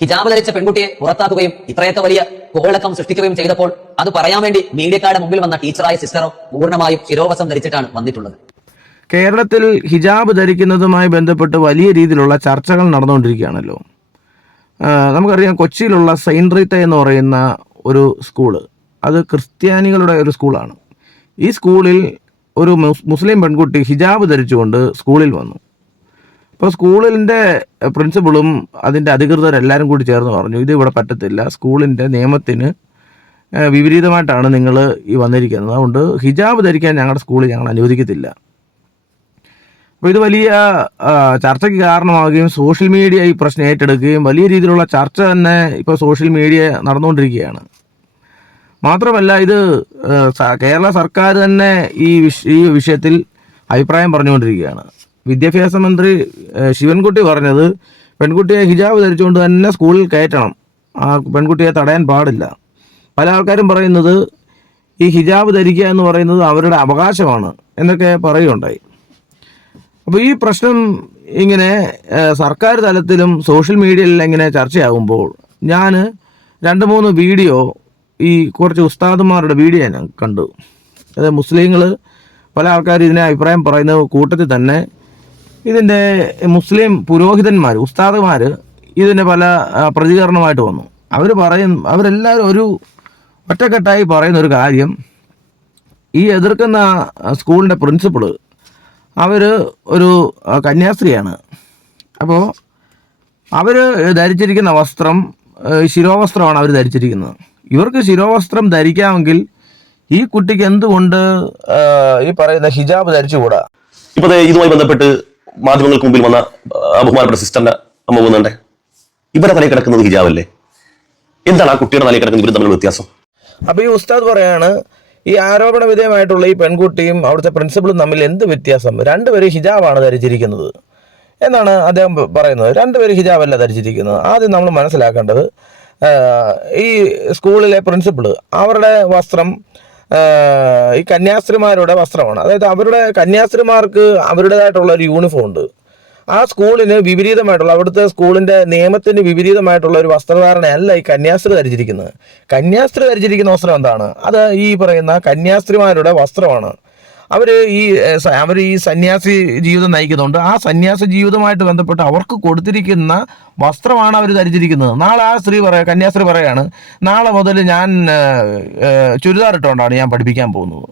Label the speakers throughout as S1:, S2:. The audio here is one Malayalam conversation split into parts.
S1: ഹിജാബ് ധരിച്ച പെൺകുട്ടിയെ പുറത്താക്കുകയും ഇത്രയത്തെ വലിയ കോളക്കം സൃഷ്ടിക്കുകയും ചെയ്തപ്പോൾ അത് പറയാൻ വേണ്ടി മീഡിയക്കാരുടെ മുമ്പിൽ വന്ന ടീച്ചറായ സിസ്റ്ററോ പൂർണമായും ശിരോവസം ധരിച്ചിട്ടാണ് വന്നിട്ടുള്ളത്.
S2: കേരളത്തിൽ ഹിജാബ് ധരിക്കുന്നതുമായി ബന്ധപ്പെട്ട് വലിയ രീതിയിലുള്ള ചർച്ചകൾ നടന്നുകൊണ്ടിരിക്കുകയാണല്ലോ. നമുക്കറിയാം കൊച്ചിയിലുള്ള സെയിന്റ് എന്ന് പറയുന്ന ഒരു സ്കൂൾ. അത് ക്രിസ്ത്യാനികളുടെ ഒരു സ്കൂളാണ്. ഈ സ്കൂളിൽ ഒരു മുസ്ലിം പെൺകുട്ടി ഹിജാബ് ധരിച്ചുകൊണ്ട് സ്കൂളിൽ വന്നു. അപ്പോൾ സ്കൂളിന്റെ പ്രിൻസിപ്പളും അതിന്റെ അധികൃതരെല്ലാവരും കൂടി ചേർന്ന് പറഞ്ഞു ഇത് ഇവിടെ പറ്റത്തില്ല. സ്കൂളിന്റെ നിയമത്തിന് വിപരീതമായിട്ടാണ് നിങ്ങൾ ഈ വന്നിരിക്കുന്നത്. അതുകൊണ്ട് ഹിജാബ് ധരിക്കാൻ ഞങ്ങളുടെ സ്കൂളിൽ ഞങ്ങൾ അനുവദിക്കത്തില്ല. അപ്പോൾ ഇത് വലിയ ചർച്ചയ്ക്ക് കാരണമാവുകയും സോഷ്യൽ മീഡിയ ഈ പ്രശ്നം ഏറ്റെടുക്കുകയും വലിയ രീതിയിലുള്ള ചർച്ച തന്നെ ഇപ്പോൾ സോഷ്യൽ മീഡിയ നടന്നുകൊണ്ടിരിക്കുകയാണ്. മാത്രമല്ല ഇത് കേരള സർക്കാർ തന്നെ ഈ വിഷ ഈ വിഷയത്തിൽ അഭിപ്രായം പറഞ്ഞുകൊണ്ടിരിക്കുകയാണ്. വിദ്യാഭ്യാസ മന്ത്രി ശിവൻകുട്ടി പറഞ്ഞത് പെൺകുട്ടിയെ ഹിജാബ് ധരിച്ചുകൊണ്ട് തന്നെ സ്കൂളിൽ കയറ്റണം. ആ പെൺകുട്ടിയെ തടയാൻ പാടില്ല. പല ആൾക്കാരും പറയുന്നത് ഈ ഹിജാബ് ധരിക്കുക എന്ന് പറയുന്നത് അവരുടെ അവകാശമാണ് എന്നൊക്കെ പറയുകയുണ്ടായി. അപ്പോൾ ഈ പ്രശ്നം ഇങ്ങനെ സർക്കാർ തലത്തിലും സോഷ്യൽ മീഡിയയിൽ ഇങ്ങനെ ചർച്ചയാകുമ്പോൾ ഞാൻ രണ്ട് മൂന്ന് വീഡിയോ ഈ കുറച്ച് ഉസ്താദുമാരുടെ വീഡിയോ ഞാൻ കണ്ടു. അതായത് മുസ്ലിങ്ങൾ പല ആൾക്കാർ ഇതിനെ അഭിപ്രായം പറയുന്ന കൂട്ടത്തിൽ തന്നെ ഇതിന്റെ മുസ്ലിം പുരോഹിതന്മാർ ഉസ്താദുമാർ ഇതിന്റെ പല പ്രതികരണമായിട്ട് വന്നു. അവർ പറയും അവരെല്ലാവരും ഒരു ഒറ്റക്കെട്ടായി പറയുന്ന ഒരു കാര്യം ഈ എതിർക്കുന്ന സ്കൂളിന്റെ പ്രിൻസിപ്പൾ അവർ ഒരു കന്യാസ്ത്രീയാണ്. അപ്പോൾ അവർ ധരിച്ചിരിക്കുന്ന വസ്ത്രം ശിരോവസ്ത്രമാണ് അവർ ധരിച്ചിരിക്കുന്നത്. ഇവർക്ക് ശിരോവസ്ത്രം ധരിക്കാമെങ്കിൽ ഈ കുട്ടിക്ക് എന്തുകൊണ്ട് ഈ പറയുന്ന ഹിജാബ് ധരിച്ചുകൂടാ?
S3: ഇപ്പോൾ ഇതുമായി ബന്ധപ്പെട്ട് മാധ്യമങ്ങൾക്ക് മുമ്പിൽ വന്ന ബഹുമാനപ്പെട്ട സിസ്റ്ററിന്റെ അമ്മ പോകുന്നുണ്ട്? ഇവരെ തലയിൽ കിടക്കുന്നത് ഹിജാബല്ലേ? എന്താണ് ആ കുട്ടിയുടെ തലയിൽ കിടക്കുന്ന ഇവർ തമ്മിലുള്ള വ്യത്യാസം?
S2: അപ്പൊ ഈ ഉസ്താദ് പറയാണ് ഈ ആരോപണ വിധേയമായിട്ടുള്ള ഈ പെൺകുട്ടിയും അവിടുത്തെ പ്രിൻസിപ്പളും തമ്മിൽ എന്ത് വ്യത്യാസം? രണ്ടുപേരും ഹിജാബാണ് ധരിച്ചിരിക്കുന്നത്. എന്നാണ് അദ്ദേഹം പറയുന്നത്. രണ്ടുപേരും ഹിജാബല്ല ധരിച്ചിരിക്കുന്നത്. ആദ്യം നമ്മൾ മനസ്സിലാക്കേണ്ടത് ഈ സ്കൂളിലെ പ്രിൻസിപ്പിൾ അവരുടെ വസ്ത്രം ഈ കന്യാസ്ത്രീമാരുടെ വസ്ത്രമാണ്. അതായത് അവരുടെ കന്യാസ്ത്രീമാർക്ക് അവരുടേതായിട്ടുള്ള ഒരു യൂണിഫോം ഉണ്ട്. ആ സ്കൂളിന് വിപരീതമായിട്ടുള്ള അവിടുത്തെ സ്കൂളിന്റെ നിയമത്തിന് വിപരീതമായിട്ടുള്ള ഒരു വസ്ത്രധാരണയല്ല ഈ കന്യാസ്ത്രീ ധരിച്ചിരിക്കുന്നത്. കന്യാസ്ത്രീ ധരിച്ചിരിക്കുന്ന വസ്ത്രം എന്താണ്? അത് ഈ പറയുന്ന കന്യാസ്ത്രീമാരുടെ വസ്ത്രമാണ്. അവർ ഈ അവർ ഈ സന്യാസി ജീവിതം നയിക്കുന്നുണ്ട്. ആ സന്യാസ ജീവിതമായിട്ട് ബന്ധപ്പെട്ട് അവർക്ക് കൊടുത്തിരിക്കുന്ന വസ്ത്രമാണ് അവർ ധരിച്ചിരിക്കുന്നത്. നാളെ ആ സ്ത്രീ പറയാ കന്യാസ്ത്രീ പറയാണ് നാളെ മുതൽ ഞാൻ ചുരിദാർ ഇട്ടുകൊണ്ടാണ് ഞാൻ പഠിപ്പിക്കാൻ പോകുന്നത്.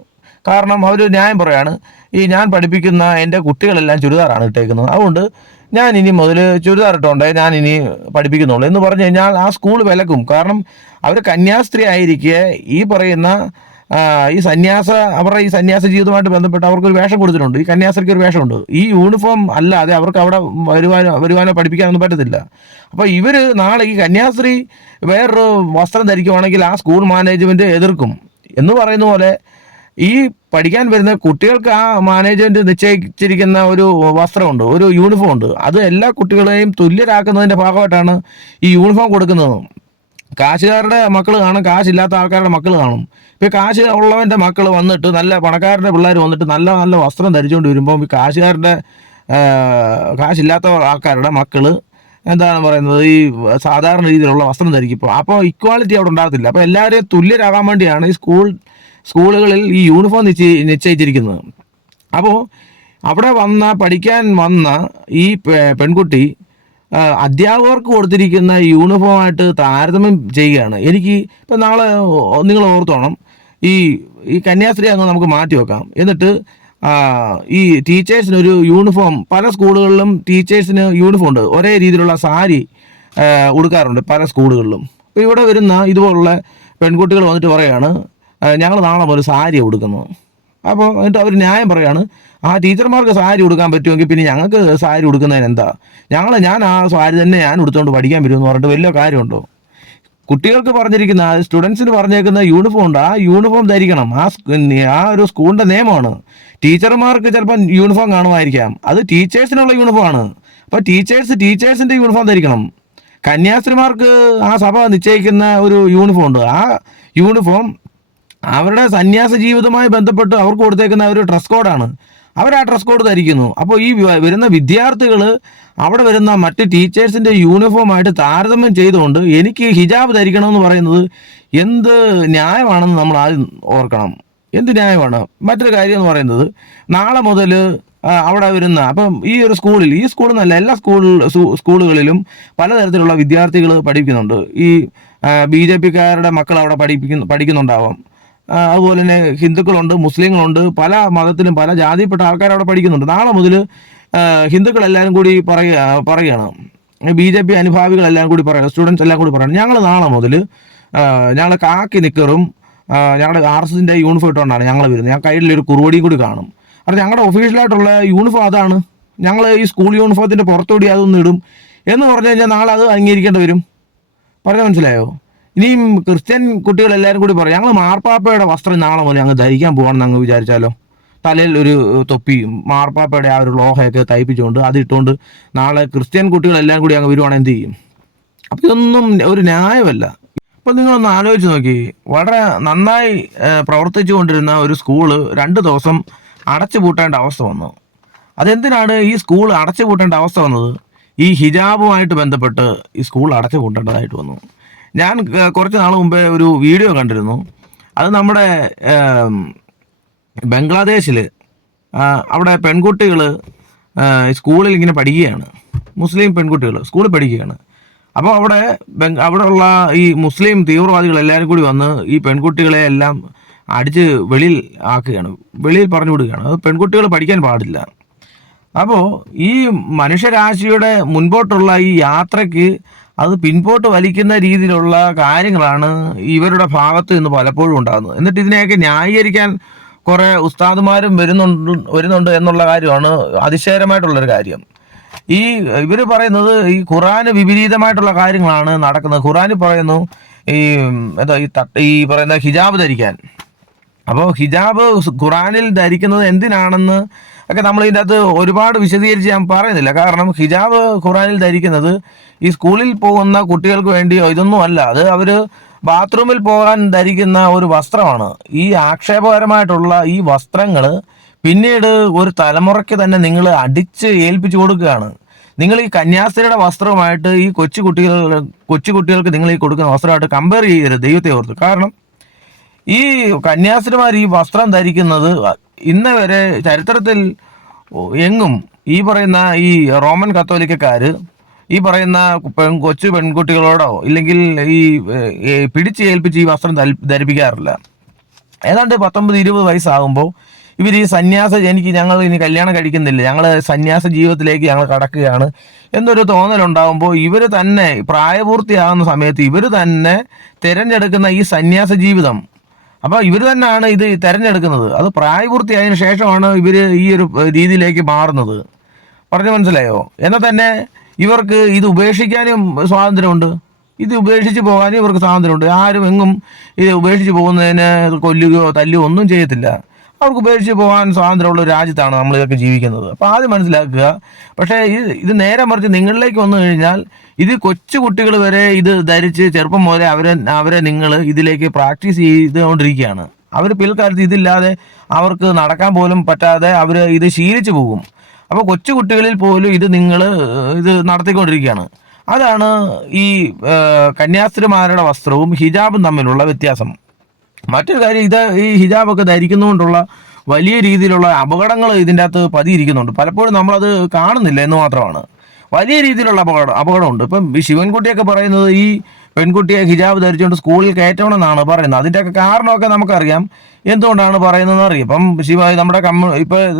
S2: കാരണം അവർ ന്യായം പറയാണ് ഈ ഞാൻ പഠിപ്പിക്കുന്ന എന്റെ കുട്ടികളെല്ലാം ചുരിദാറാണ് ഇട്ടേക്കുന്നത്. അതുകൊണ്ട് ഞാൻ ഇനി മുതൽ ചുരിദാർ ഇട്ടുകൊണ്ടേ ഞാൻ ഇനി പഠിപ്പിക്കുന്നുള്ളൂ. എന്ന് പറഞ്ഞു കഴിഞ്ഞാൽ ആ സ്കൂൾ വിലക്കും. കാരണം അവർ കന്യാസ്ത്രീ ആയിരിക്കെ ഈ പറയുന്ന ഈ സന്യാസ അവരുടെ ഈ സന്യാസ ജീവിതമായിട്ട് ബന്ധപ്പെട്ട് അവർക്ക് ഒരു വേഷം കൊടുത്തിട്ടുണ്ട്. ഈ കന്യാസ്ത്രീക്ക് ഒരു വേഷമുണ്ട്. ഈ യൂണിഫോം അല്ലാതെ അവർക്ക് അവിടെ വരുവാനോ വരുവാനോ പഠിപ്പിക്കാനൊന്നും പറ്റത്തില്ല. അപ്പോൾ ഇവർ നാളെ ഈ കന്യാസ്ത്രീ വേറൊരു വസ്ത്രം ധരിക്കുവാണെങ്കിൽ ആ സ്കൂൾ മാനേജ്മെന്റ് എതിർക്കും. എന്ന് പറയുന്ന പോലെ ഈ പഠിക്കാൻ വരുന്ന കുട്ടികൾക്ക് ആ മാനേജ്മെന്റ് നിശ്ചയിച്ചിരിക്കുന്ന ഒരു വസ്ത്രമുണ്ട് ഒരു യൂണിഫോം ഉണ്ട്. അത് എല്ലാ കുട്ടികളെയും തുല്യരാക്കുന്നതിന്റെ ഭാഗമായിട്ടാണ് ഈ യൂണിഫോം കൊടുക്കുന്നത്. കാശുകാരുടെ മക്കൾ കാണും കാശില്ലാത്ത ആൾക്കാരുടെ മക്കൾ കാണും. ഇപ്പം കാശ് ഉള്ളവന്റെ മക്കൾ വന്നിട്ട് നല്ല പണക്കാരുടെ പിള്ളേർ വന്നിട്ട് നല്ല നല്ല വസ്ത്രം ധരിച്ചുകൊണ്ട് വരുമ്പോൾ ഈ കാശുകാരുടെ കാശില്ലാത്ത ആൾക്കാരുടെ മക്കൾ എന്താണ് പറയുന്നത്? ഈ സാധാരണ രീതിയിലുള്ള വസ്ത്രം ധരിക്കും. അപ്പോൾ ഇക്വാളിറ്റി അവിടെ ഉണ്ടാകത്തില്ല. അപ്പോൾ എല്ലാവരെയും തുല്യരാകാൻ വേണ്ടിയാണ് ഈ സ്കൂൾ സ്കൂളുകളിൽ ഈ യൂണിഫോം നിശ്ചയി നിശ്ചയിച്ചിരിക്കുന്നത്. അപ്പോൾ അവിടെ വന്ന പഠിക്കാൻ വന്ന ഈ പെൺകുട്ടി അധ്യാപകർക്ക് കൊടുത്തിരിക്കുന്ന യൂണിഫോമായിട്ട് താരതമ്യം ചെയ്യുകയാണ്. എനിക്ക് ഇപ്പം നാളെ നിങ്ങൾ ഓർത്തോണം. ഈ ഈ കന്യാസ്ത്രീ അങ്ങ് നമുക്ക് മാറ്റി വെക്കാം. എന്നിട്ട് ഈ ടീച്ചേഴ്സിന് ഒരു യൂണിഫോം പല സ്കൂളുകളിലും ടീച്ചേഴ്സിന് യൂണിഫോം ഉണ്ട്. ഒരേ രീതിയിലുള്ള സാരി ഉടുക്കാറുണ്ട് പല സ്കൂളുകളിലും. ഇവിടെ വരുന്ന ഇതുപോലുള്ള പെൺകുട്ടികൾ വന്നിട്ട് പറയാണ് ഞങ്ങൾ നാളെ ഒരു സാരി ഉടുക്കുന്നത്. അപ്പോൾ എന്നിട്ട് അവർ ന്യായം പറയാണ് ആ ടീച്ചർമാർക്ക് സാരി ഉടുക്കാൻ പറ്റുമെങ്കിൽ പിന്നെ ഞങ്ങൾക്ക് സാരി ഉടുക്കുന്നതിന് എന്താ? ഞങ്ങൾ ഞാൻ ആ സാരി തന്നെ ഞാൻ ഉടുത്തുകൊണ്ട് പഠിക്കാൻ വരുമെന്ന് പറഞ്ഞിട്ട് വലിയ കാര്യമുണ്ടോ? കുട്ടികൾക്ക് പറഞ്ഞിരിക്കുന്ന സ്റ്റുഡൻസിന് പറഞ്ഞേക്കുന്ന യൂണിഫോം ഉണ്ട്. ആ യൂണിഫോം ധരിക്കണം. ആ ആ ഒരു സ്കൂളിന്റെ നിയമമാണ്. ടീച്ചർമാർക്ക് ചിലപ്പോൾ യൂണിഫോം കാണുമായിരിക്കാം. അത് ടീച്ചേഴ്സിനുള്ള യൂണിഫോം ആണ് അപ്പോൾ ടീച്ചേഴ്സ് ടീച്ചേഴ്സിന്റെ യൂണിഫോം ധരിക്കണം. കന്യാസ്ത്രീമാർക്ക് ആ സഭ നിശ്ചയിക്കുന്ന ഒരു യൂണിഫോം ഉണ്ട്. ആ യൂണിഫോം അവരുടെ സന്യാസ ജീവിതവുമായി ബന്ധപ്പെട്ട് അവർക്ക് കൊടുത്തേക്കുന്ന ഒരു ഡ്രസ് കോഡാണ് അവർ ആ ഡ്രസ് കോഡ് ധരിക്കുന്നു. അപ്പോൾ ഈ വരുന്ന വിദ്യാർത്ഥികൾ അവിടെ വരുന്ന മറ്റ് ടീച്ചേഴ്സിന്റെ യൂണിഫോമായിട്ട് താരതമ്യം ചെയ്തുകൊണ്ട് എനിക്ക് ഹിജാബ് ധരിക്കണമെന്ന് പറയുന്നത് എന്ത് ന്യായമാണെന്ന് നമ്മൾ ആദ്യം ഓർക്കണം. എന്ത് ന്യായമാണ്? മറ്റൊരു കാര്യം എന്ന് പറയുന്നത് നാളെ മുതൽ അവിടെ വരുന്ന അപ്പം ഈ ഒരു സ്കൂളിൽ ഈ സ്കൂളിൽ നിന്നല്ല എല്ലാ സ്കൂൾ സ്കൂളുകളിലും പലതരത്തിലുള്ള വിദ്യാർത്ഥികൾ പഠിക്കുന്നുണ്ട് ഈ ബി ജെ പിക്കാരുടെ മക്കൾ അവിടെ പഠിപ്പിക്കുന്നു പഠിക്കുന്നുണ്ടാവാം. അതുപോലെ തന്നെ ഹിന്ദുക്കളുണ്ട് മുസ്ലിങ്ങളുണ്ട് പല മതത്തിലും പല ജാതിയിൽപ്പെട്ട ആൾക്കാർ അവിടെ പഠിക്കുന്നുണ്ട്. നാളെ മുതൽ ഹിന്ദുക്കൾ എല്ലാവരും കൂടി പറയുക പറയുകയാണ്. ബി ജെ പി അനുഭാവികളെല്ലാം കൂടി പറയുക സ്റ്റുഡൻസ് എല്ലാം കൂടി പറയണം ഞങ്ങൾ നാളെ മുതൽ ഞങ്ങൾ കാക്കി നിക്കറും ഞങ്ങളുടെ ആർ എസ് എസിന്റെ യൂണിഫോം ഇട്ടുകൊണ്ടാണ് ഞങ്ങൾ വരുന്നത്. ഞാൻ കയ്യിലൊരു കുറുവടിയും കൂടി കാണും. അത് ഞങ്ങളുടെ ഒഫീഷ്യലായിട്ടുള്ള യൂണിഫോം അതാണ്. ഞങ്ങൾ ഈ സ്കൂൾ യൂണിഫോമത്തിന്റെ പുറത്തുകൂടി അതൊന്നും ഇടും. എന്ന് പറഞ്ഞു കഴിഞ്ഞാൽ നാളെ അത് അംഗീകരിക്കേണ്ടി വരും. പറഞ്ഞാൽ മനസ്സിലായോ? ഇനിയും ക്രിസ്ത്യൻ കുട്ടികൾ എല്ലാവരും കൂടി പറയും ഞങ്ങൾ മാർപ്പാപ്പയുടെ വസ്ത്രം നാളെ മുതൽ ഞങ്ങൾ ധരിക്കാൻ പോകണമെന്ന് അങ്ങ് വിചാരിച്ചാലോ? തലയിൽ ഒരു തൊപ്പി മാർപ്പാപ്പയുടെ ആ ഒരു ലോഹയൊക്കെ തയ്പ്പിച്ചുകൊണ്ട് അതിട്ടുകൊണ്ട് നാളെ ക്രിസ്ത്യൻ കുട്ടികളെല്ലാം കൂടി അങ്ങ് വരുവാണെങ്കിൽ എന്ത് ചെയ്യും? അപ്പം ഇതൊന്നും ഒരു ന്യായമല്ല. അപ്പം നിങ്ങളൊന്ന് ആലോചിച്ച് നോക്കി. വളരെ നന്നായി പ്രവർത്തിച്ചു കൊണ്ടിരുന്ന ഒരു സ്കൂൾ രണ്ട് ദിവസം അടച്ചു പൂട്ടേണ്ട അവസ്ഥ വന്നു. അതെന്തിനാണ് ഈ സ്കൂൾ അടച്ചു പൂട്ടേണ്ട അവസ്ഥ വന്നത്? ഈ ഹിജാബുമായിട്ട് ബന്ധപ്പെട്ട് ഈ സ്കൂൾ അടച്ചു പൂട്ടേണ്ടതായിട്ട് വന്നു. ഞാൻ കുറച്ച് നാൾ മുമ്പേ ഒരു വീഡിയോ കണ്ടിരുന്നു. അത് നമ്മുടെ ബംഗ്ലാദേശിൽ അവിടെ പെൺകുട്ടികൾ സ്കൂളിൽ ഇങ്ങനെ പഠിക്കുകയാണ്. മുസ്ലിം പെൺകുട്ടികൾ സ്കൂളിൽ പഠിക്കുകയാണ്. അപ്പോൾ അവിടെ അവിടെയുള്ള ഈ മുസ്ലിം തീവ്രവാദികൾ എല്ലാവരും കൂടി വന്ന് ഈ പെൺകുട്ടികളെ എല്ലാം അടിച്ച് വെളിയിൽ ആക്കുകയാണ്. വെളിയിൽ പറഞ്ഞു വിടുകയാണ്. അത് പെൺകുട്ടികൾ പഠിക്കാൻ പാടില്ല. അപ്പോൾ ഈ മനുഷ്യരാശിയുടെ മുൻപോട്ടുള്ള ഈ യാത്രയ്ക്ക് അത് പിൻപോട്ട് വലിക്കുന്ന രീതിയിലുള്ള കാര്യങ്ങളാണ് ഇവരുടെ ഭാഗത്ത് നിന്ന് പലപ്പോഴും ഉണ്ടാകുന്നത്. എന്നിട്ട് ഇതിനെയൊക്കെ ന്യായീകരിക്കാൻ കുറേ ഉസ്താദുമാരും വരുന്നുണ്ട് വരുന്നുണ്ട് എന്നുള്ള കാര്യമാണ് അതിശയകരമായിട്ടുള്ളൊരു കാര്യം. ഈ ഇവർ പറയുന്നത് ഈ ഖുറാന് വിപരീതമായിട്ടുള്ള കാര്യങ്ങളാണ് നടക്കുന്നത്. ഖുറാൻ പറയുന്നു ഈ എന്താ ഈ തട്ട് ഈ പറയുന്ന ഹിജാബ് ധരിക്കാൻ. അപ്പോൾ ഹിജാബ് ഖുറാനിൽ ധരിക്കുന്നത് എന്തിനാണെന്ന് ഒക്കെ നമ്മൾ ഇതിന്റെ അകത്ത് ഒരുപാട് വിശദീകരിച്ച് ഞാൻ പറയുന്നില്ല. കാരണം ഹിജാബ് ഖുറാനിൽ ധരിക്കുന്നത് ഈ സ്കൂളിൽ പോകുന്ന കുട്ടികൾക്ക് വേണ്ടിയോ ഇതൊന്നും അല്ല. അത് അവർ ബാത്റൂമിൽ പോകാൻ ധരിക്കുന്ന ഒരു വസ്ത്രമാണ്. ഈ ആക്ഷേപകരമായിട്ടുള്ള ഈ വസ്ത്രങ്ങൾ പിന്നീട് ഒരു തലമുറയ്ക്ക് തന്നെ നിങ്ങൾ അടിച്ച് ഏൽപ്പിച്ചു കൊടുക്കുകയാണ്. നിങ്ങൾ ഈ കന്യാസ്ത്രീയുടെ വസ്ത്രവുമായിട്ട് ഈ കൊച്ചു കുട്ടികൾ കൊച്ചു കുട്ടികൾക്ക് നിങ്ങൾ ഈ കൊടുക്കുന്ന വസ്ത്രമായിട്ട് കമ്പയർ ചെയ്യരുത് ദൈവത്തെ ഓർത്ത്. കാരണം ഈ കന്യാസ്ത്രീമാർ ഈ വസ്ത്രം ധരിക്കുന്നത് ഇന്ന് വരെ ചരിത്രത്തിൽ എങ്ങും ഈ പറയുന്ന ഈ റോമൻ കത്തോലിക്കക്കാർ ഈ പറയുന്ന പെൺ കൊച്ചു പെൺകുട്ടികളോടോ ഇല്ലെങ്കിൽ ഈ പിടിച്ച് ഏൽപ്പിച്ച് ഈ വസ്ത്രം ധരി- ധരിപ്പിക്കാറില്ല. ഏതാണ്ട് പത്തൊമ്പത് ഇരുപത് വയസ്സാകുമ്പോൾ ഇവർ ഈ സന്യാസ എനിക്ക് ഞങ്ങൾ ഇനി കല്യാണം കഴിക്കുന്നില്ല. ഞങ്ങൾ സന്യാസ ജീവിതത്തിലേക്ക് ഞങ്ങൾ കടക്കുകയാണ് എന്നൊരു തോന്നലുണ്ടാകുമ്പോൾ ഇവർ തന്നെ പ്രായപൂർത്തിയാകുന്ന സമയത്ത് ഇവർ തന്നെ തിരഞ്ഞെടുക്കുന്ന ഈ സന്യാസ ജീവിതം അപ്പോൾ ഇവർ തന്നെയാണ് ഇത് തിരഞ്ഞെടുക്കുന്നത്. അത് പ്രായപൂർത്തിയായതിനു ശേഷമാണ് ഇവർ ഈ ഒരു രീതിയിലേക്ക് മാറുന്നത്. പറഞ്ഞു മനസ്സിലായോ? എന്നാൽ തന്നെ ഇവർക്ക് ഇത് ഉപേക്ഷിക്കാനും സ്വാതന്ത്ര്യമുണ്ട്. ഇത് ഉപേക്ഷിച്ച് പോകാനും ഇവർക്ക് സ്വാതന്ത്ര്യമുണ്ട്. ആരും എങ്ങും ഇത് ഉപേക്ഷിച്ച് പോകുന്നതിന് കൊല്ലുകയോ തല്ലുകയോ ഒന്നും ചെയ്യത്തില്ല. അവർക്ക് ഉപേക്ഷിച്ച് പോകാൻ സ്വാതന്ത്ര്യമുള്ള രാജ്യത്താണ് നമ്മൾ ഇതൊക്കെ ജീവിക്കുന്നത്. അപ്പോൾ ആദ്യം മനസ്സിലാക്കുക പക്ഷേ ഇത് ഇത് നേരെ മറിച്ച് നിങ്ങളിലേക്ക് വന്നു കഴിഞ്ഞാൽ ഇത് കൊച്ചു കുട്ടികൾ വരെ ഇത് ധരിച്ച് ചെറുപ്പം മുതലേ അവരെ അവരെ നിങ്ങൾ ഇതിലേക്ക് പ്രാക്ടീസ് ചെയ്തുകൊണ്ടിരിക്കുകയാണ്. അവർ പിൽക്കാലത്ത് ഇതില്ലാതെ അവർക്ക് നടക്കാൻ പോലും പറ്റാതെ അവർ ഇത് ശീലിച്ചു പോകും. അപ്പോൾ കൊച്ചു കുട്ടികളിൽ പോലും ഇത് നിങ്ങൾ ഇത് നടത്തിക്കൊണ്ടിരിക്കുകയാണ്. അതാണ് ഈ കന്യാസ്ത്രീമാരുടെ വസ്ത്രവും ഹിജാബും തമ്മിലുള്ള വ്യത്യാസം. മറ്റൊരു കാര്യം ഇത് ഈ ഹിജാബൊക്കെ ധരിക്കുന്നതുകൊണ്ടുള്ള വലിയ രീതിയിലുള്ള അപകടങ്ങൾ ഇതിന്റെ അകത്ത് പതിയിരിക്കുന്നുണ്ട്. പലപ്പോഴും നമ്മളത് കാണുന്നില്ല എന്ന് മാത്രമാണ്. വലിയ രീതിയിലുള്ള അപകടം അപകടമുണ്ട്. ഇപ്പം ഈ ശിവൻകുട്ടിയൊക്കെ പറയുന്നത് ഈ പെൺകുട്ടിയെ ഹിജാബ് ധരിച്ചുകൊണ്ട് സ്കൂളിൽ കയറ്റണമെന്നാണ് പറയുന്നത്. അതിന്റെയൊക്കെ കാരണമൊക്കെ നമുക്കറിയാം. എന്തുകൊണ്ടാണ് പറയുന്നതെന്ന് അറിയാം. ഇപ്പം ശിവ നമ്മുടെ കമ്മ്യൂ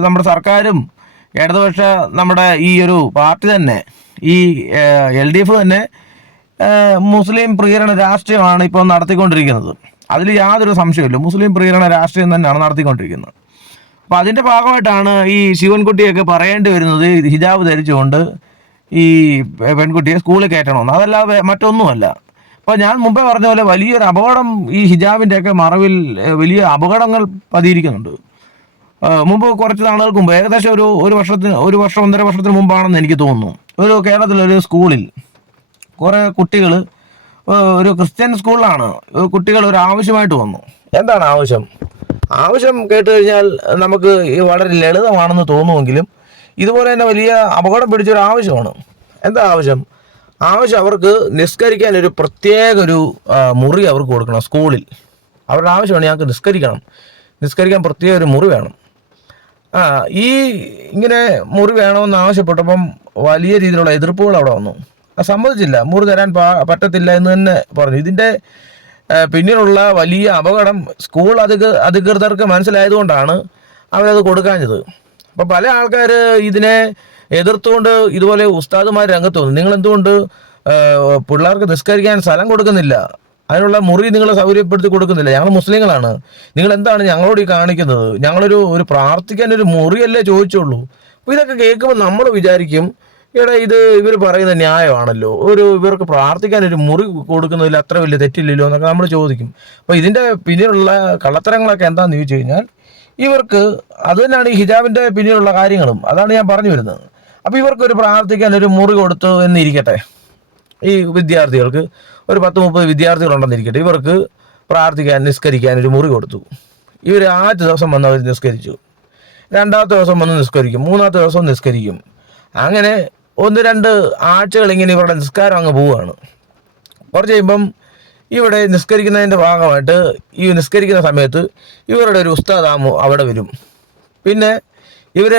S2: നമ്മുടെ സർക്കാരും ഇടതുപക്ഷ നമ്മുടെ ഈ ഒരു പാർട്ടി തന്നെ ഈ എൽ ഡി എഫ് തന്നെ മുസ്ലിം പ്രീരണ രാഷ്ട്രീയമാണ് ഇപ്പോൾ നടത്തിക്കൊണ്ടിരിക്കുന്നത്. അതിൽ യാതൊരു സംശയമില്ല മുസ്ലിം പ്രീകരണ രാഷ്ട്രീയം തന്നെയാണ് നടത്തിക്കൊണ്ടിരിക്കുന്നത്. അപ്പോൾ അതിന്റെ ഭാഗമായിട്ടാണ് ഈ ശിവൻകുട്ടിയൊക്കെ പറയേണ്ടി വരുന്നത്. ഹിജാബ് ധരിച്ചുകൊണ്ട് ഈ പെൺകുട്ടിയെ സ്കൂളിൽ കയറ്റണമെന്ന്. അതല്ലാതെ മറ്റൊന്നുമല്ല. അപ്പോൾ ഞാൻ മുമ്പേ പറഞ്ഞ പോലെ വലിയൊരു അപകടം ഈ ഹിജാബിന്റെയൊക്കെ മറവിൽ വലിയ അപകടങ്ങൾ പതിയിരിക്കുന്നുണ്ട്. മുമ്പ് കുറച്ച് നാളുകൾക്ക് മുമ്പ് ഏകദേശം ഒരു ഒരു വർഷത്തിന് ഒരു വർഷം ഒന്നര വർഷത്തിന് മുമ്പാണെന്ന് എനിക്ക് തോന്നുന്നു. ഒരു കേരളത്തിലൊരു സ്കൂളിൽ കുറേ കുട്ടികൾ ഒരു ക്രിസ്ത്യൻ സ്കൂളിലാണ്. കുട്ടികൾ ഒരു ആവശ്യമായിട്ട് വന്നു. എന്താണ് ആവശ്യം? ആവശ്യം കേട്ട് കഴിഞ്ഞാൽ നമുക്ക് വളരെ ലളിതമാണെന്ന് തോന്നുമെങ്കിലും ഇതുപോലെ തന്നെ വലിയ അപകടം പിടിച്ചൊരു ആവശ്യമാണ്. എന്താ ആവശ്യം? ആവശ്യം അവർക്ക് നിസ്കരിക്കാൻ ഒരു പ്രത്യേക ഒരു മുറി അവർക്ക് കൊടുക്കണം സ്കൂളിൽ. അവരുടെ ആവശ്യമാണ് ഞങ്ങൾക്ക് നിസ്കരിക്കണം. നിസ്കരിക്കാൻ പ്രത്യേക ഒരു മുറി വേണം. ഈ ഇങ്ങനെ മുറി വേണമെന്ന് ആവശ്യപ്പെട്ടപ്പം വലിയ രീതിയിലുള്ള എതിർപ്പുകൾ അവിടെ വന്നു. സമ്മതിച്ചില്ല. മുറി തരാൻ പറ്റത്തില്ല എന്ന് തന്നെ പറഞ്ഞു. ഇതിന്റെ പിന്നിലുള്ള വലിയ അപകടം സ്കൂൾ അധിക അധികൃതർക്ക് മനസ്സിലായതുകൊണ്ടാണ് അവരത് കൊടുക്കാഞ്ഞത്. അപ്പം പല ആൾക്കാർ ഇതിനെ എതിർത്തുകൊണ്ട് ഇതുപോലെ ഉസ്താദുമാർ രംഗത്ത് വന്നു. നിങ്ങൾ എന്തുകൊണ്ട് പിള്ളേർക്ക് നിസ്കരിക്കാൻ സ്ഥലം കൊടുക്കുന്നില്ല? അതിനുള്ള മുറി നിങ്ങൾ സൗകര്യപ്പെടുത്തി കൊടുക്കുന്നില്ല. ഞങ്ങൾ മുസ്ലിങ്ങളാണ്. നിങ്ങൾ എന്താണ് ഞങ്ങളോട് ഈ കാണിക്കുന്നത്? ഞങ്ങളൊരു ഒരു പ്രാർത്ഥിക്കാൻ ഒരു മുറിയല്ലേ ചോദിച്ചുള്ളൂ. അപ്പോൾ ഇതൊക്കെ കേൾക്കുമ്പോൾ നമ്മൾ വിചാരിക്കും ഇവിടെ ഇത് ഇവർ പറയുന്ന ന്യായമാണല്ലോ. ഒരു ഇവർക്ക് പ്രാർത്ഥിക്കാൻ ഒരു മുറി കൊടുക്കുന്നതിൽ അത്ര വലിയ തെറ്റില്ലല്ലോ എന്നൊക്കെ നമ്മൾ ചോദിക്കും. അപ്പോൾ ഇതിന്റെ പിന്നിലുള്ള കള്ളത്തരങ്ങളൊക്കെ എന്താണെന്ന് ചോദിച്ചു കഴിഞ്ഞാൽ ഇവർക്ക് അത് തന്നെയാണ് ഈ ഹിജാബിന്റെ പിന്നിലുള്ള കാര്യങ്ങളും. അതാണ് ഞാൻ പറഞ്ഞു വരുന്നത്. അപ്പോൾ ഇവർക്ക് ഒരു പ്രാർത്ഥിക്കാൻ ഒരു മുറി കൊടുത്തു എന്നിരിക്കട്ടെ. ഈ വിദ്യാർത്ഥികൾക്ക് ഒരു പത്ത് മുപ്പത് വിദ്യാർത്ഥികളുണ്ടെന്നിരിക്കട്ടെ ഇവർക്ക് പ്രാർത്ഥിക്കാൻ നിസ്കരിക്കാൻ ഒരു മുറി കൊടുത്തു. ഇവർ ആദ്യ ദിവസം വന്ന് അവർ നിസ്കരിച്ചു. രണ്ടാമത്തെ ദിവസം വന്ന് നിസ്കരിക്കും. മൂന്നാമത്തെ ദിവസം നിസ്കരിക്കും. അങ്ങനെ ഒന്ന് രണ്ട് ആഴ്ചകൾ ഇങ്ങനെ ഇവരുടെ നിസ്കാരം അങ്ങ് പോവുകയാണ്. കുറച്ച് കഴിയുമ്പം ഇവിടെ നിസ്കരിക്കുന്നതിന്റെ ഭാഗമായിട്ട് ഈ നിസ്കരിക്കുന്ന സമയത്ത് ഇവരുടെ ഒരു ഉസ്താദാമു അവിടെ വരും. പിന്നെ ഇവർ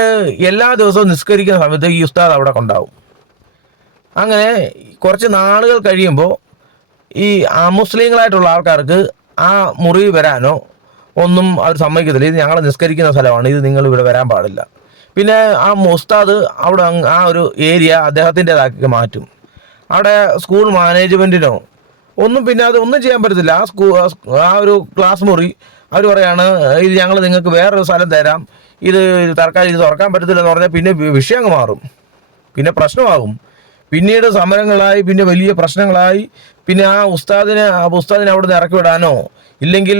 S2: എല്ലാ ദിവസവും നിസ്കരിക്കുന്ന സമയത്ത് ഈ ഉസ്താദ് അവിടെ കൊണ്ടാവും. അങ്ങനെ കുറച്ച് നാളുകൾ കഴിയുമ്പോൾ ഈ അമുസ്ലിങ്ങളായിട്ടുള്ള ആൾക്കാർക്ക് ആ മുറി വരാനോ ഒന്നും അവർ സമ്മതിക്കത്തില്ല. ഇത് ഞങ്ങൾ നിസ്കരിക്കുന്ന സ്ഥലമാണ്. ഇത് നിങ്ങൾ ഇവിടെ വരാൻ പാടില്ല. പിന്നെ ആ മുസ്താദ് അവിടെ ആ ഒരു ഏരിയ അദ്ദേഹത്തിന്റെതാക്കി മാറ്റും. അവിടെ സ്കൂൾ മാനേജ്മെന്റിനോ ഒന്നും പിന്നെ അത് ഒന്നും ചെയ്യാൻ പറ്റത്തില്ല. ആ സ്കൂ ആ ഒരു ക്ലാസ് മുറി അവർ പറയാണ് ഇത് ഞങ്ങൾ നിങ്ങൾക്ക് വേറൊരു സ്ഥലം തരാം. ഇത് തൽക്കാലം ഇത് തുറക്കാൻ പറ്റത്തില്ല എന്ന് പറഞ്ഞാൽ പിന്നെ വിഷയം അങ്ങ് മാറും. പിന്നെ പ്രശ്നമാകും. പിന്നീട് സമരങ്ങളായി പിന്നെ വലിയ പ്രശ്നങ്ങളായി. പിന്നെ ആ ഉസ്താദിനെ ആ ഉസ്താദിനെ അവിടെ നിന്ന് ഇറക്കി വിടാനോ ഇല്ലെങ്കിൽ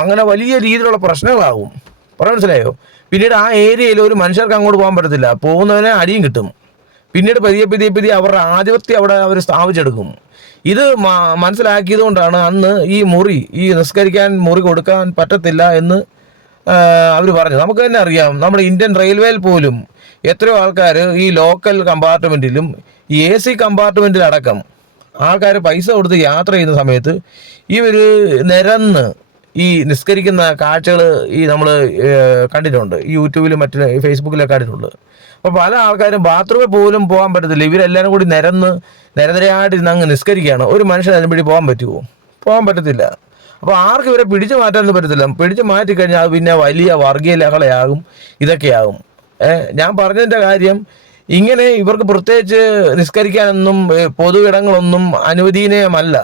S2: അങ്ങനെ വലിയ രീതിയിലുള്ള പ്രശ്നങ്ങളാകും. പറയാൻ മനസ്സിലായോ? പിന്നീട് ആ ഏരിയയിൽ ഒരു മനുഷ്യർക്ക് അങ്ങോട്ട് പോകാൻ പറ്റത്തില്ല. പോകുന്നവനെ അടിയും കിട്ടും. പിന്നീട് പതിയെ പതിയെ പതിയെ അവരുടെ ആധിപത്യം അവിടെ അവർ സ്ഥാപിച്ചെടുക്കും. ഇത് മനസ്സിലാക്കിയത് കൊണ്ടാണ് അന്ന് ഈ മുറി ഈ നിസ്കരിക്കാൻ മുറി കൊടുക്കാൻ പറ്റത്തില്ല എന്ന് അവർ പറഞ്ഞു നമുക്ക് തന്നെ അറിയാം. നമ്മുടെ ഇന്ത്യൻ റെയിൽവേയിൽ പോലും എത്രയോ ആൾക്കാർ ഈ ലോക്കൽ കമ്പാർട്ട്മെന്റിലും ഈ എ സി കമ്പാർട്ട്മെന്റിലടക്കം ആൾക്കാർ പൈസ കൊടുത്ത് യാത്ര ചെയ്യുന്ന സമയത്ത് ഇവർ നിരന്ന് ഈ നിസ്കരിക്കുന്ന കാഴ്ചകൾ ഈ നമ്മൾ കണ്ടിട്ടുണ്ട്. യൂട്യൂബിലും മറ്റു ഫേസ്ബുക്കിലൊക്കെ കണ്ടിട്ടുണ്ട്. അപ്പോൾ പല ആൾക്കാരും ബാത്റൂമിൽ പോലും പോകാൻ പറ്റത്തില്ല. ഇവരെല്ലാവരും കൂടി നിരന്ന് നിരനിരയായിട്ട് ഇരുന്ന് അങ്ങ് നിസ്കരിക്കുകയാണ്. ഒരു മനുഷ്യൻ അതിനുപടി പോകാൻ പറ്റുമോ പോകാൻ പറ്റത്തില്ല. അപ്പോൾ ആർക്കും ഇവരെ പിടിച്ചു മാറ്റാനൊന്നും പറ്റത്തില്ല. പിടിച്ചു മാറ്റി കഴിഞ്ഞാൽ അത് പിന്നെ വലിയ വർഗീയ ലഹളയാകും. ഇതൊക്കെയാകും. ഞാൻ പറഞ്ഞതിന്റെ കാര്യം ഇങ്ങനെ ഇവർക്ക് പ്രത്യേകിച്ച് നിസ്കരിക്കാനൊന്നും പൊതു ഇടങ്ങളൊന്നും അനുവദനീയമല്ല.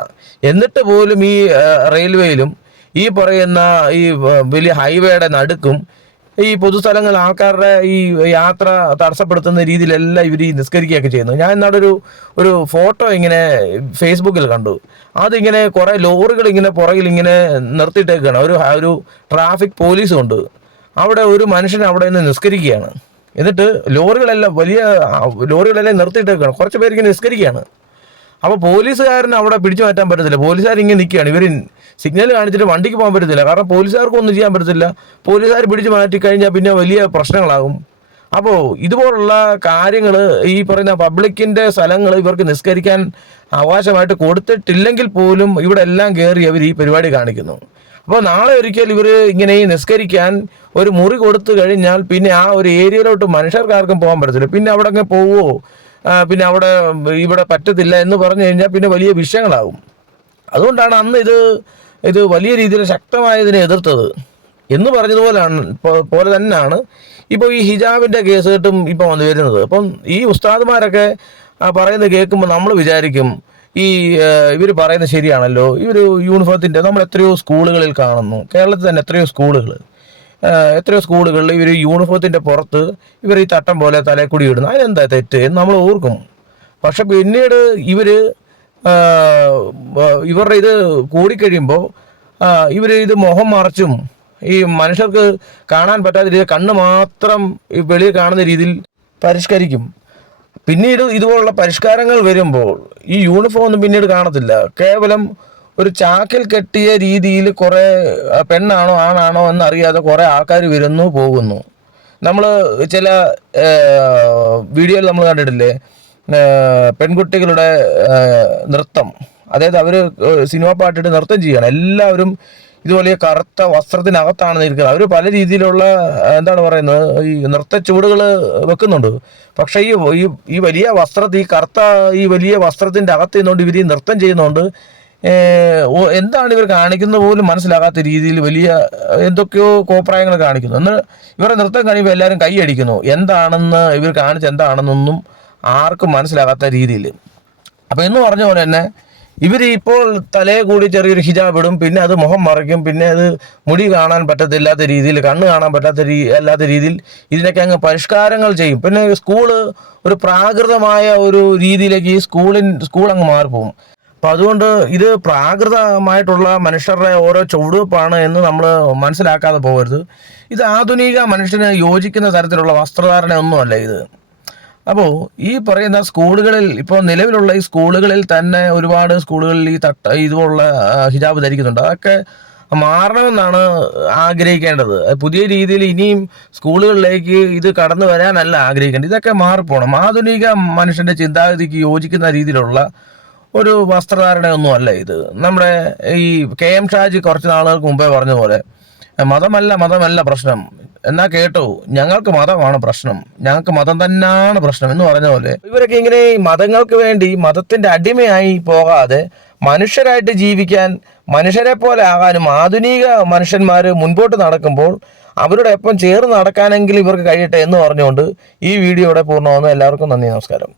S2: എന്നിട്ട് പോലും ഈ റെയിൽവേയിലും ഈ പറയുന്ന ഈ വലിയ ഹൈവേയുടെ നടുക്കും ഈ പൊതുസ്ഥലങ്ങൾ ആൾക്കാരുടെ ഈ യാത്ര തടസ്സപ്പെടുത്തുന്ന രീതിയിലെല്ലാം ഇവർ ഈ നിസ്കരിക്കുകയൊക്കെ ചെയ്യുന്നു. ഞാൻ എന്നാടൊരു ഒരു ഫോട്ടോ ഇങ്ങനെ ഫേസ്ബുക്കിൽ കണ്ടു. അതിങ്ങനെ കുറേ ലോറികൾ ഇങ്ങനെ പുറകിൽ ഇങ്ങനെ നിർത്തിയിട്ടേക്കാണ്. ഒരു ഒരു ട്രാഫിക് പോലീസും ഉണ്ട്. അവിടെ ഒരു മനുഷ്യൻ അവിടെ നിന്ന് നിസ്കരിക്കുകയാണ്. എന്നിട്ട് ലോറികളെല്ലാം വലിയ ലോറികളെല്ലാം നിർത്തിയിട്ടേക്കാണ്. കുറച്ച് പേരിങ്ങനെ നിസ്കരിക്കുകയാണ്. അപ്പോൾ പോലീസുകാരന് അവിടെ പിടിച്ചു മാറ്റാൻ പറ്റത്തില്ല. പോലീസുകാർ ഇങ്ങനെ നിൽക്കുകയാണ്. ഇവർ സിഗ്നൽ കാണിച്ചിട്ട് വണ്ടിക്ക് പോകാൻ പറ്റത്തില്ല. കാരണം പോലീസുകാർക്ക് ഒന്നും ചെയ്യാൻ പറ്റത്തില്ല. പോലീസുകാർ പിടിച്ച് മാറ്റി കഴിഞ്ഞാൽ പിന്നെ വലിയ പ്രശ്നങ്ങളാകും. അപ്പോൾ ഇതുപോലുള്ള കാര്യങ്ങൾ ഈ പറയുന്ന പബ്ലിക്കിന്റെ സ്ഥലങ്ങൾ ഇവർക്ക് നിസ്കരിക്കാൻ അവകാശമായിട്ട് കൊടുത്തിട്ടില്ലെങ്കിൽ പോലും ഇവിടെ എല്ലാം കയറി അവർ ഈ പരിപാടി കാണിക്കുന്നു. അപ്പോൾ നാളെ ഒരിക്കൽ ഇവർ ഇങ്ങനെ നിസ്കരിക്കാൻ ഒരു മുറി കൊടുത്തു കഴിഞ്ഞാൽ പിന്നെ ആ ഒരു ഏരിയയിലോട്ട് മനുഷ്യർക്കാർക്കും പോകാൻ പറ്റത്തില്ല. പിന്നെ അവിടെ അങ്ങ് പോവോ പിന്നെ അവിടെ ഇവിടെ പറ്റത്തില്ല എന്ന് പറഞ്ഞു കഴിഞ്ഞാൽ പിന്നെ വലിയ വിഷയങ്ങളാകും. അതുകൊണ്ടാണ് അന്ന് ഇത് ഇത് വലിയ രീതിയിൽ ശക്തമായതിനെ എതിർത്തത്. എന്ന് പറഞ്ഞതുപോലെയാണ് പോലെ തന്നെയാണ് ഇപ്പോൾ ഈ ഹിജാബിന്റെ കേസ് കേട്ടും ഇപ്പം വന്നു വരുന്നത്. അപ്പം ഈ ഉസ്താദുമാരൊക്കെ പറയുന്നത് കേൾക്കുമ്പോൾ നമ്മൾ വിചാരിക്കും ഈ ഇവർ പറയുന്നത് ശരിയാണല്ലോ. ഇവർ യൂണിഫോമത്തിന്റെ നമ്മൾ എത്രയോ സ്കൂളുകളിൽ കാണുന്നു. കേരളത്തിൽ തന്നെ എത്രയോ സ്കൂളുകൾ. എത്രയോ സ്കൂളുകളിൽ ഇവർ യൂണിഫോമത്തിന്റെ പുറത്ത് ഇവർ ഈ തട്ടം പോലെ തലേക്കുടി ഇടുന്നു. അതിനെന്താ തെറ്റ് എന്ന് നമ്മൾ ഓർക്കും. പക്ഷെ പിന്നീട് ഇവർ ഇവരുടെ ഇത് കൂടിക്കഴിയുമ്പോൾ ഇവർ ഇത് മുഖം മറച്ചും ഈ മനുഷ്യർക്ക് കാണാൻ പറ്റാത്ത രീതിയിൽ കണ്ണ് മാത്രം വെളിയിൽ കാണുന്ന രീതിയിൽ പരിഷ്കരിക്കും. പിന്നീട് ഇതുപോലുള്ള പരിഷ്കാരങ്ങൾ വരുമ്പോൾ ഈ യൂണിഫോം ഒന്നും പിന്നീട് കാണത്തില്ല. കേവലം ഒരു ചാക്കിൽ കെട്ടിയ രീതിയിൽ കുറേ പെണ്ണാണോ ആണാണോ എന്നറിയാതെ കുറേ ആൾക്കാർ വരുന്നു പോകുന്നു. നമ്മൾ ചില വീഡിയോയിൽ നമ്മൾ കണ്ടിട്ടില്ലേ? പെൺകുട്ടികളുടെ നൃത്തം. അതായത് അവർ സിനിമ പാട്ടിട്ട് നൃത്തം ചെയ്യണം. എല്ലാവരും ഇതുപോലെ കറുത്ത വസ്ത്രത്തിനകത്താണ് നിൽക്കുന്നത് അവർ പല രീതിയിലുള്ള എന്താണ് പറയുന്നത് ഈ നൃത്ത ചുവടുകൾ വെക്കുന്നുണ്ട്. പക്ഷേ ഈ ഈ വലിയ വസ്ത്രത്തിൽ ഈ കറുത്ത ഈ വലിയ വസ്ത്രത്തിന്റെ അകത്ത് നിന്നുകൊണ്ട് ഇവർ ഈ നൃത്തം ചെയ്യുന്നുണ്ട് എന്താണ് ഇവർ കാണിക്കുന്നത് പോലും മനസ്സിലാകാത്ത രീതിയിൽ വലിയ എന്തൊക്കെയോ കോപ്രായങ്ങൾ കാണിക്കുന്നു. എന്ന് ഇവരുടെ നൃത്തം കഴിയുമ്പോൾ എല്ലാവരും കൈയടിക്കുന്നു. എന്താണെന്ന് ഇവർ കാണിച്ച് എന്താണെന്നൊന്നും ആർക്കും മനസ്സിലാകാത്ത രീതിയിൽ. അപ്പോൾ എന്ന് പറഞ്ഞ പോലെ തന്നെ ഇവർ ഇപ്പോൾ തലയെ കൂടി ചെറിയൊരു ഹിജാബ് ഇടും പിന്നെ അത് മുഖം മറയ്ക്കും പിന്നെ അത് മുടി കാണാൻ പറ്റത്തില്ലാത്ത രീതിയിൽ കണ്ണ് കാണാൻ പറ്റാത്ത രീ അല്ലാത്ത രീതിയിൽ ഇതിനൊക്കെ അങ്ങ് പരിഷ്കാരങ്ങൾ ചെയ്യും. പിന്നെ സ്കൂൾ ഒരു പ്രാകൃതമായ ഒരു രീതിയിലേക്ക് ഈ സ്കൂളിൻ സ്കൂൾ അങ്ങ് മാറിപ്പോകും അപ്പം അതുകൊണ്ട് ഇത് പ്രാകൃതമായിട്ടുള്ള മനുഷ്യരുടെ ഓരോ ചുവടുവെപ്പാണ് എന്ന് നമ്മൾ മനസ്സിലാക്കാതെ പോകരുത്. ഇത് ആധുനിക മനുഷ്യന് യോജിക്കുന്ന തരത്തിലുള്ള വസ്ത്രധാരണ ഒന്നുമല്ല ഇത്. അപ്പോൾ ഈ പറയുന്ന സ്കൂളുകളിൽ ഇപ്പോൾ നിലവിലുള്ള ഈ സ്കൂളുകളിൽ തന്നെ ഒരുപാട് സ്കൂളുകളിൽ ഈ തട്ട ഇതുപോലുള്ള ഹിജാബ് ധരിക്കുന്നുണ്ട്. അതൊക്കെ മാറണമെന്നാണ് ആഗ്രഹിക്കേണ്ടത്. പുതിയ രീതിയിൽ ഇനിയും സ്കൂളുകളിലേക്ക് ഇത് കടന്നു വരാനല്ല ആഗ്രഹിക്കേണ്ടത്. ഇതൊക്കെ മാറിപ്പോണം. ആധുനിക മനുഷ്യന്റെ ചിന്താഗതിക്ക് യോജിക്കുന്ന രീതിയിലുള്ള ഒരു വസ്ത്രധാരണയൊന്നും അല്ല ഇത്. നമ്മുടെ ഈ കെ എം ഷാജി കുറച്ച് നാളുകൾക്ക് മുമ്പേ പറഞ്ഞ പോലെ മതമല്ല മതമല്ല പ്രശ്നം. എന്നാ കേട്ടോ ഞങ്ങൾക്ക് മതമാണ് പ്രശ്നം. ഞങ്ങൾക്ക് മതം തന്നെയാണ് പ്രശ്നം എന്ന് പറഞ്ഞ പോലെ ഇവരൊക്കെ ഇങ്ങനെ മതങ്ങൾക്ക് വേണ്ടി മതത്തിന്റെ അടിമയായി പോകാതെ മനുഷ്യരായിട്ട് ജീവിക്കാൻ മനുഷ്യരെ പോലെ ആകാനും ആധുനിക മനുഷ്യന്മാർ മുൻപോട്ട് നടക്കുമ്പോൾ അവരുടെ ഒപ്പം ചേർന്ന് നടക്കാനെങ്കിലും ഇവർക്ക് കഴിയട്ടെ എന്ന് പറഞ്ഞുകൊണ്ട് ഈ വീഡിയോയുടെ പൂർണമാകുന്നു. എല്ലാവർക്കും നന്ദി നമസ്കാരം.